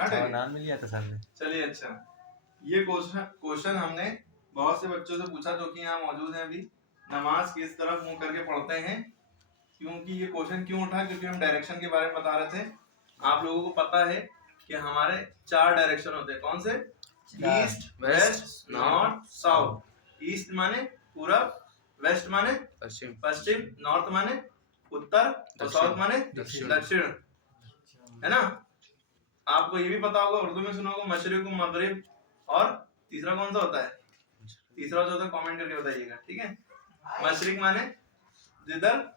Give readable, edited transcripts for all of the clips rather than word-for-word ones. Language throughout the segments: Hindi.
स्टार्ट है, नाम मिल गया था सर ने। चलिए अच्छा, ये क्वेश्चन हमने बहुत से बच्चों से पूछा जो कि यहाँ मौजूद हैं अभी। नमाज किस तरफ मुंह करके पढ़ते हैं? क्योंकि ये क्वेश्चन क्यों उठा, क्योंकि हम डायरेक्शन के बारे में बता रहे थे। आप लोगों को पता है कि हमारे 4 डायरेक्शन होते हैं। कौन से? East, west, north, south. East माने पूरब, वेस्ट माने पश्चिम, नॉर्थ माने उत्तर और साउथ माने दक्षिण, है ना। आपको ये भी पता होगा, उर्दू में सुना होगा मशरिक, मगरिब, और तीसरा कौन सा होता है? तीसरा जो होता है कमेंट करके बताइएगा, ठीक है। मशरिक माने जिधर,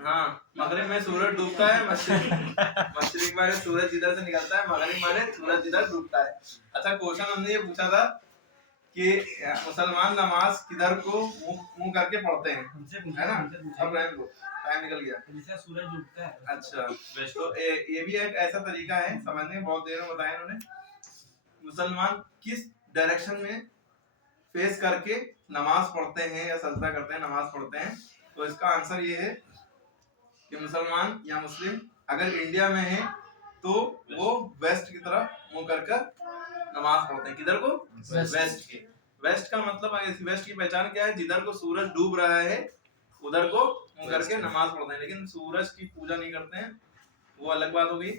हाँ, मगरिब में सूरज डूबता है। मशरिक माने सूरज जिधर से निकलता है, मगरिब माने सूरज जिधर डूबता है। अच्छा, क्वेश्चन हमने ये पूछा था कि मुसलमान नमाज किधर को मुंह करके पढ़ते हैं, है ना। अब रहने दो, टाइम निकल गया। सूरज डूबता है। अच्छा, तो ये भी एक ऐसा तरीका है समझने, बहुत देर में बताया इन्होंने। मुसलमान किस डायरेक्शन में फेस करके नमाज पढ़ते हैं या सजदा करते हैं, नमाज पढ़ते हैं? तो इसका आंसर ये है कि मुसलमान या मुस्लिम अगर इंडिया में है तो वो वेस्ट की तरफ मुंह कर नमाज पढ़ते हैं। किधर को? वेस्ट के। वेस्ट का मतलब, वेस्ट की पहचान क्या है? जिधर को सूरज डूब रहा है उधर को मुंह करके नमाज पढ़ते हैं। लेकिन सूरज की पूजा नहीं करते हैं, वो अलग बात होगी।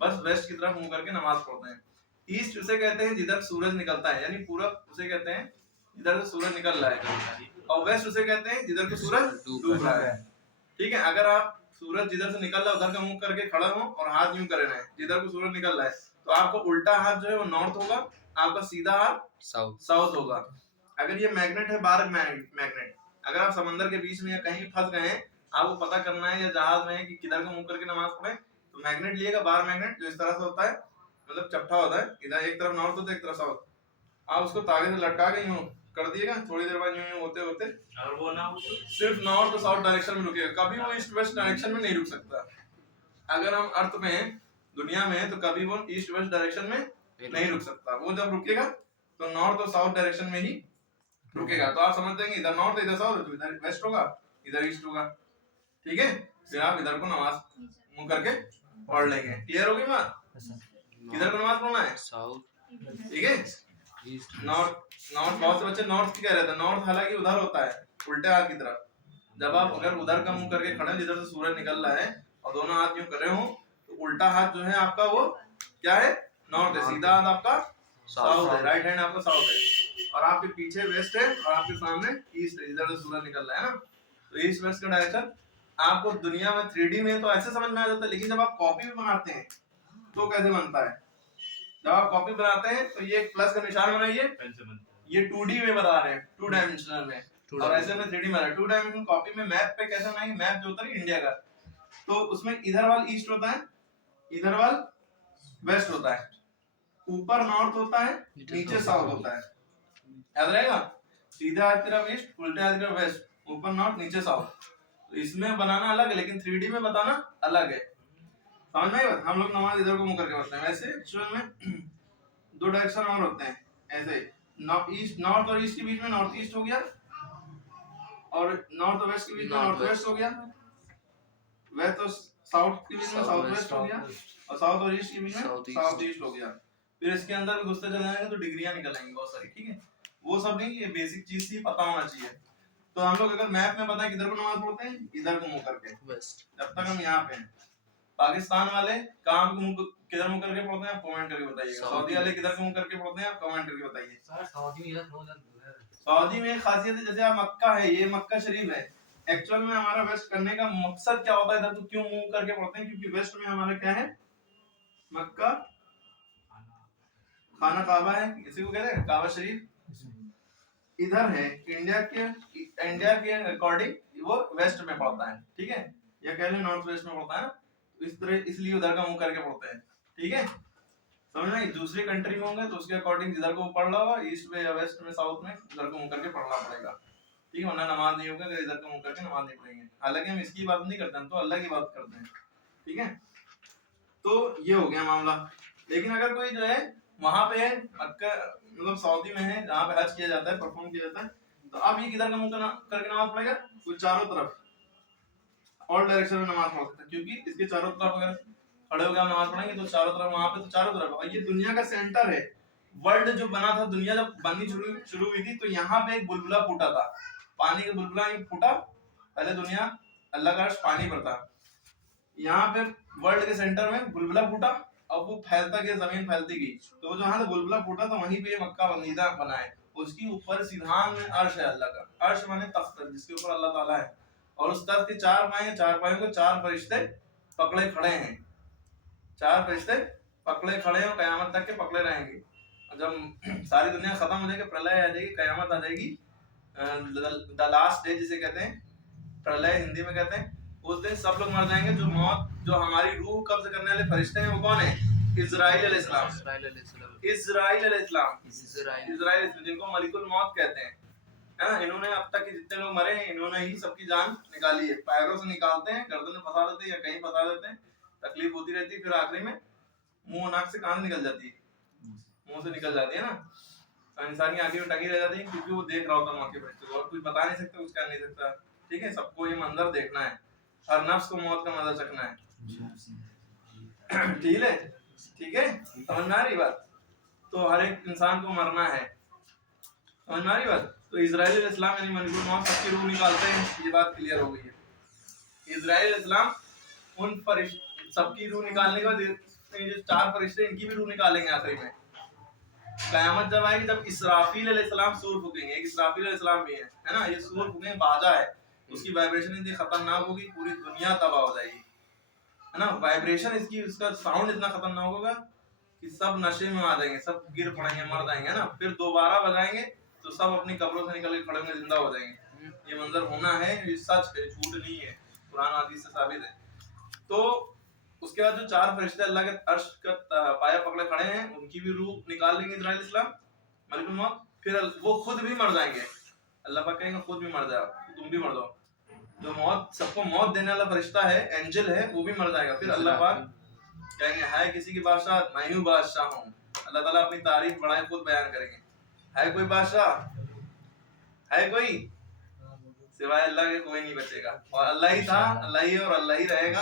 बस वेस्ट की तरफ मुंह करके नमाज पढ़ते हैं। ईस्ट उसे कहते हैं जिधर सूरज निकलता है, यानी पूरब उसे कहते हैं जिधर से सूरज निकल रहा है, और वेस्ट उसे कहते हैं जिधर को सूरज डूब रहा है, ठीक है। अगर आप सूरज जिधर से निकल रहा है उधर का मुंह करके खड़ा हो और हाथ यूं करे रहे जिधर को सूरज निकल रहा है, तो आपको उल्टा हाथ जो है वो नॉर्थ होगा, आपका सीधा हाथ साउथ होगा। अगर ये मैग्नेट है, बार मैग्नेट, अगर आप समंदर के बीच में या कहीं फंस गए हैं, आपको पता करना है या जहाज में है कि किधर को मुंह करके नमाज पढ़े, तो मैग्नेट लिएगा, बार मैग्नेट, जो इस तरह से होता है, मतलब चपटा होता है, इधर एक तरफ नॉर्थ होता है एक तरफ साउथ। आप उसको तागे से लटका के यूं कर दिएगा, थोड़ी देर बाद यूं होते होते और वो ना हो तो सिर्फ नॉर्थ और साउथ डायरेक्शन में रुकेगा, कभी वो ईस्ट वेस्ट डायरेक्शन में नहीं रुक सकता। अगर हम अर्थ में हैं, दुनिया में हैं, तो कभी वो ईस्ट वेस्ट डायरेक्शन में नहीं रुक सकता। वो जब रुकेगा तो नॉर्थ और साउथ डायरेक्शन में ही रुकेगा। तो आप समझ जाएंगे इधर नॉर्थ इधर साउथ, तो इधर वेस्ट होगा इधर ईस्ट होगा, ठीक है। फिर आप इधर को नमाज मुंह करके पढ़ लेंगे। क्लियर होगी बात? किधर को नमाज पढ़ना है? साउथ, ठीक है। नॉर्थ, नॉर्थ बहुत से बच्चे नॉर्थ की कह रहे थे, नॉर्थ हालांकि उधर होता है उल्टे हाथ की तरफ। जब आप अगर उधर का मुंह करके खड़े जिधर से सूरज निकल रहा है और दोनों हाथ यूं कर रहे हो, तो उल्टा हाथ जो है आपका वो क्या है? नॉर्थ है। सीधा हाथ आपका साउथ है, राइट हैंड आपका साउथ है, और आपके पीछे वेस्ट है और आपके सामने ईस्ट है, जिधर से सूरज निकल रहा है ना। तो ईस्ट वेस्ट का डायरेक्शन आपको दुनिया में 3D में तो ऐसे समझ में आ जाता है, लेकिन जब आप कॉपी में बनाते हैं तो कैसे बनता है? जब आप कॉपी बनाते हैं तो ये एक प्लस का निशान बनाइए, ये 2D में बता रहे हैं, 2 डायमेंशनल में, और ऐसे में 3D में 2 डायमेंशनल कॉपी में मैप पे कैसे बनाएंगे? मैप जो होता है इंडिया का, तो उसमें इधर वाल ईस्ट होता है, इधर वाल वेस्ट होता है, ऊपर नॉर्थ होता है, नीचे साउथ होता है, याद रहेगा। सीधा हाथ की तरफ ईस्ट, उल्टे हाथ की तरफ वेस्ट, ऊपर नॉर्थ नीचे साउथ। तो इसमें बनाना अलग है, लेकिन 3D में बताना अलग है। समझ में आई बात? हम लोग नमाज इधर को मुंह करके पढ़ते हैं। वैसे एक्चुअल में 2 डायरेक्शन और होते हैं ऐसे, नॉर्थ और ईस्ट के बीच में नॉर्थ ईस्ट हो गया, और नॉर्थ और वेस्ट के बीच में नॉर्थ वेस्ट हो गया, वेस्ट और साउथ के बीच में साउथ वेस्ट हो गया, और साउथ और ईस्ट के बीच में साउथ ईस्ट हो गया। फिर इसके अंदर घुसते चले जाएंगे तो डिग्रियां निकल आएंगी बहुत सारी, ठीक है। वो सब नहीं, ये बेसिक चीज थी, पता होना चाहिए। तो हम लोग अगर मैप में बताएं किधर को नमाज पढ़ते हैं, इधर को मुंह करके, वेस्ट। जब तक हम यहाँ पे हैं। पाकिस्तान वाले कहाँ किधर मुंह करके पढ़ते हैं, आप कमेंट करके बताइएगा। सऊदी वाले किधर मुंह करके पढ़ते हैं, आप कमेंट करके बताइए। सऊदी में खासियत है, जैसे आप मक्का है, ये मक्का शरीफ है, एक्चुअल में हमारा वेस्ट करने का मकसद क्या होता है? इधर तो क्यों मुंह करके पढ़ते हैं? क्योंकि वेस्ट में हमारा क्या है? मक्का, खाना काबा है, इसी को कहते हैं काबा शरीफ। इधर है इंडिया के अकॉर्डिंग वो वेस्ट में पड़ता है, ठीक है, या कह लें नॉर्थ वेस्ट में पड़ता है ना। तो इस तरह इसलिए उधर का मुंह करके पढ़ते हैं, ठीक है। समझ में? दूसरी कंट्री में होंगे तो उसके अकॉर्डिंग जिधर को पढ़ रहा होगा, ईस्ट में या वेस्ट में साउथ में, उधर को मुंह करके पढ़ना पड़ेगा, ठीक है। वरना नमाज नहीं होगा अगर इधर को मुंह करके नमाज नहीं पढ़ेंगे। हालांकि हम इसकी बात नहीं करते, हम तो अल्लाह की बात करते हैं, ठीक है। तो ये हो गया मामला। लेकिन अगर कोई जो है वहां पे है, मक्का मतलब सऊदी में है, जहाँ पे हज किया जाता है, परफॉर्म किया जाता है, तो आप ये किधर का मुंह करके नमाज पढ़ेगा? तो चारों तरफ ऑल डायरेक्शन में नमाज पढ़ सकते हैं, क्योंकि इसके चारों तरफ अगर खड़े होकर नमाज पढ़ेंगे तो चारों तरफ, वहां पे तो चारों तरफ, और ये दुनिया का सेंटर है। वर्ल्ड जो बना था, दुनिया जब बननी शुरू हुई थी, तो यहाँ पे एक बुलबुला फूटा था, पानी का बुलबुला ही फूटा। पहले दुनिया, अल्लाह का अर्श पानी पर था, यहाँ पे वर्ल्ड के सेंटर में बुलबुला फूटा, और वो फैलता गया, जमीन फैलती गई, तो जहाँ से बुलबुला फूटा था वहीं पे मक्का मदीना बना है। उसकी ऊपर सीधान में अर्श है अल्लाह का, अर्श माने तख्त जिसके ऊपर अल्लाह ताला है, और उस तख्त के 4 पाए हैं, 4 पायों को 4 फरिश्ते पकड़े खड़े हैं, 4 फरिश्ते पकड़े खड़े हैं, और कयामत तक के पकड़े रहेंगे। जब सारी दुनिया खत्म हो जाएगी, प्रलय आ जाएगी, कयामत आ जाएगी, द लास्ट डे जिसे कहते हैं, प्रलय हिंदी में कहते हैं, उस दिन सब लोग मर जाएंगे। जो मौत, जो हमारी रूह कब्ज करने वाले फरिश्ते हैं, वो कौन है? इजराइल अलैहिस्सलाम, इजराइल अलैहिस्सलाम, इजराइल, जिनको मलिकुल मौत कहते हैं, है ना। इन्होंने अब तक के जितने लोग मरे हैं, इन्होंने ही सबकी जान निकाली है। पैरों से निकालते हैं, गर्दन में फंसा देते हैं, या कहीं फंसा देते हैं, तकलीफ होती रहती है, फिर आखिरी में मुंह नाक से कहां निकल जाती है, मुंह से निकल जाती है ना, तो इंसान की आंखें में टंगी रह जाती है, क्योंकि वो देख रहा होता है मौत के फरिश्ते को, और कुछ बता नहीं सकता, कुछ कर नहीं सकता। ठीक है, सबको ये मंजर देखना है, हर नफ्स को मौत का मजा चखना है। ठीक है, ठीक है, समझ में आ रही बात? तो हर एक इंसान को मरना है, समझ में आ रही बात? तो इजराइल इस्लाम यानी मलिकुल मौत सबकी रूह निकालते हैं, ये बात क्लियर हो गई है। इजराइल इस्लाम उन फरिश्ते सबकी रूह निकालने के बाद, ये जो 4 फरिश्ते, इनकी भी रूह निकालेंगे आखिरी में। कयामत जब आएगी, तब इसराफील अलैहिस्सलाम सूर फूकेंगे, एक इसराफील अलैहिस्सलाम भी है ना, ये सूर फूकेंगे, बाजा है, उसकी वाइब्रेशन इतनी खतरनाक होगी, पूरी दुनिया तबाह हो जाएगी, है ना। वाइब्रेशन इसकी, उसका साउंड इतना खतरनाक होगा कि सब नशे में आ जाएंगे, सब गिर पड़ेंगे, मर जाएंगे, है ना। फिर दोबारा बजाएंगे तो सब अपनी कब्रों से निकल के खड़े होंगे, जिंदा हो जाएंगे। ये मंजर होना है, ये सच है, झूठ नहीं है, कुरान हदीस से साबित है। तो उसके बाद जो 4 फरिश्ते अल्लाह के अर्श का पाया पकड़े खड़े हैं, उनकी भी रूह निकाल लेंगे इजराइल इस्लाम, मलिकुल मौत। फिर वो खुद भी मर जाएंगे, अल्लाह पाक कहेंगे खुद भी मर जाओ, तुम भी मर जाओ। जो मौत, सबको मौत देने वाला फरिश्ता है, एंजल है, वो भी मर जाएगा। फिर अल्लाह पाक कहेंगे, है किसी की बादशाह? मैं ही बादशाह हूँ। अल्लाह ताला अपनी तारीफ बढ़ाए, खुद बयान करेंगे, है कोई बादशाह? है कोई? सिवाय अल्लाह के कोई नहीं बचेगा, और अल्लाह ही था, अल्लाह ही है, और अल्लाह ही रहेगा।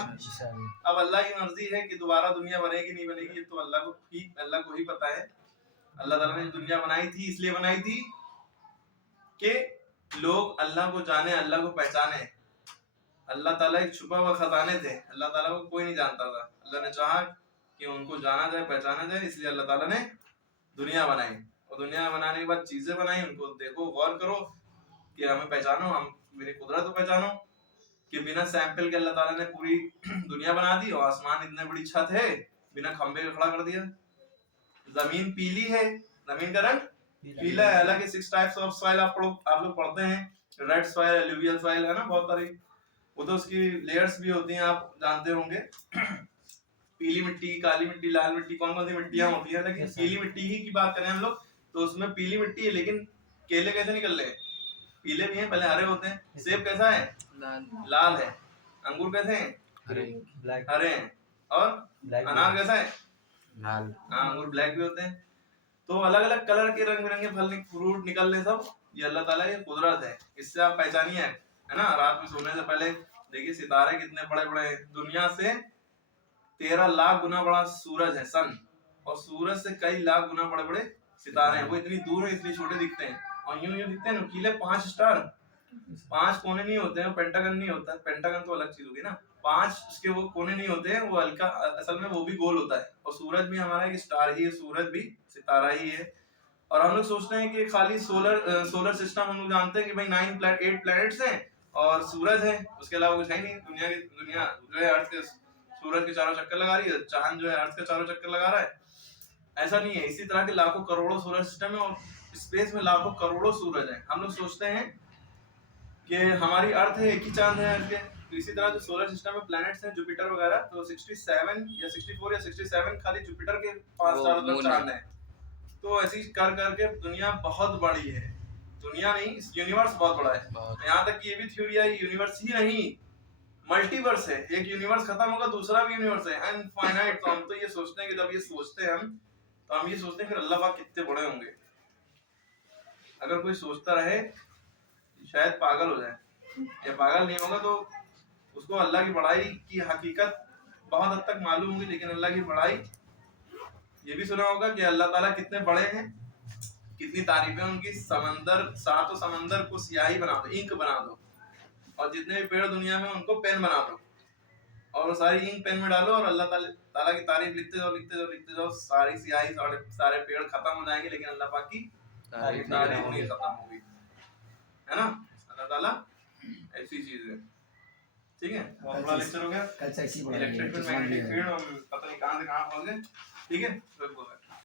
अब अल्लाह की मर्जी है कि दोबारा दुनिया बनेगी नहीं बनेगी, ये तो अल्लाह को ही पता है। अल्लाह ताला ने दुनिया बनाई थी, इसलिए बनाई थी कि लोग अल्लाह को जाने, अल्लाह को पहचाने। अल्लाह ताला एक छुपा हुआ खजाने थे, अल्लाह ताला को कोई नहीं जानता था। अल्लाह ने चाहा कि उनको जाना जाए, पहचाना जाए, इसलिए अल्लाह ताला ने दुनिया बनाई, और दुनिया बनाने के बाद चीजें बनाई, उनको देखो, गौर करो कि हमें पहचानो, हम मेरी कुदरत को पहचानो, कि बिना सैंपल के अल्लाह ताला ने पूरी दुनिया बना दी, और आसमान इतने बड़ी छत है, बिना खंबे के खड़ा कर दिया। जमीन पीली है, जमीन का रंग पीला है। हालांकि 6 टाइप्स ऑफ सॉइल आप लोग पढ़ते हैं, रेड सॉइल, एलुवियल सॉइल, है ना, बहुत सारी, वो तो उसकी लेयर्स भी होती हैं, आप जानते होंगे। पीली मिट्टी, काली मिट्टी, लाल मिट्टी, कौन कौन सी मिट्टियां होती हैं, लेकिन पीली मिट्टी ही की बात करें हम लोग, तो उसमें पीली मिट्टी है, लेकिन केले कैसे निकल रहे हैं? पीले भी हैं, पहले हरे होते हैं। सेब कैसा है? लाल है। अंगूर कैसे हैं? हरे हैं। और अनार कैसा है? लाल। हाँ, अंगूर ब्लैक भी होते हैं। तो अलग अलग कलर के रंग बिरंगे फल फ्रूट निकल रहे सब, ये अल्लाह ताला की कुदरत है, इससे आप पहचानिए, है ना। रात में सोने से पहले देखिए सितारे कितने बड़े बड़े हैं, दुनिया से 13 लाख गुना बड़ा सूरज है, सन, और सूरज से कई लाख गुना बड़े बड़े सितारे हैं। वो इतनी दूर है, इसलिए छोटे दिखते हैं, और यूं यूं दिखते हैं नुकीले 5 स्टार, 5 कोने नहीं होते हैं, पेंटागन नहीं होता है, पेंटागन तो अलग चीज होगी ना, 5 उसके वो कोने नहीं होते हैं, वो हल्का, असल में वो भी गोल होता है। और सूरज भी हमारा एक स्टार ही है, सूरज भी सितारा ही है। और हम लोग सोचते हैं कि खाली सोलर सिस्टम, हम लोग जानते हैं कि भाई 8 प्लैनेट्स हैं और सूरज है, उसके अलावा कुछ है नहीं। दुनिया जो है अर्थ के, सूरज के चारों चक्कर लगा रही है, चांद जो है अर्थ के चारों चक्कर लगा रहा है, ऐसा नहीं है। इसी तरह के लाखों करोड़ों सोलर सिस्टम है, और स्पेस में लाखों करोड़ों सूरज हैं। हम लोग सोचते हैं कि हमारी अर्थ है, एक ही चांद है अर्थ के, तो इसी तरह जो सोलर सिस्टम में प्लैनेट्स हैं, जुपिटर वगैरह, तो 67 या 64 या 67 खाली जुपिटर के 5 चारों तरफ चांद हैं। तो ऐसी कर करके दुनिया बहुत बड़ी है, दुनिया नहीं, यूनिवर्स बहुत बड़ा है। यहाँ तक कि ये भी थ्योरी है, यूनिवर्स ही नहीं, मल्टीवर्स है, एक यूनिवर्स खत्म होगा, दूसरा भी यूनिवर्स है, अनफाइनाइट। तो हम तो ये सोचते हैं कि जब ये सोचते हैं हम, तो हम ये सोचते हैं फिर अल्लाह पाक कितने बड़े होंगे। अगर कोई सोचता रहे शायद पागल हो जाए, या पागल नहीं होगा तो उसको अल्लाह की बड़ाई की हकीकत बहुत हद तक मालूम होगी, लेकिन अल्लाह की बड़ाई ये भी सुना होगा कि अल्लाह ताला कितने बड़े हैं, कितनी तारीफें उनकी। समंदर, सातों समंदर को स्याही बना दो, इंक बना दो, और जितने भी पेड़ दुनिया में उनको पेन बना दो, और वो सारी इंक पेन में डालो, और अल्लाह ताला की तारीफ लिखते जाओ लिखते जाओ लिखते जाओ, सारी स्याही सारे पेड़ खत्म हो जाएंगे, लेकिन अल्लाह पाक की तारीफ नहीं खत्म होगी, है ना। अल्लाह ताला ऐसी चीज है, ठीक है। बहुत बड़ा लेक्चर हो गया, कल से ऐसी इलेक्ट्रिक फील्ड, मैग्नेटिक फील्ड, हम पता नहीं कहां से कहां पहुंच गए, ठीक है।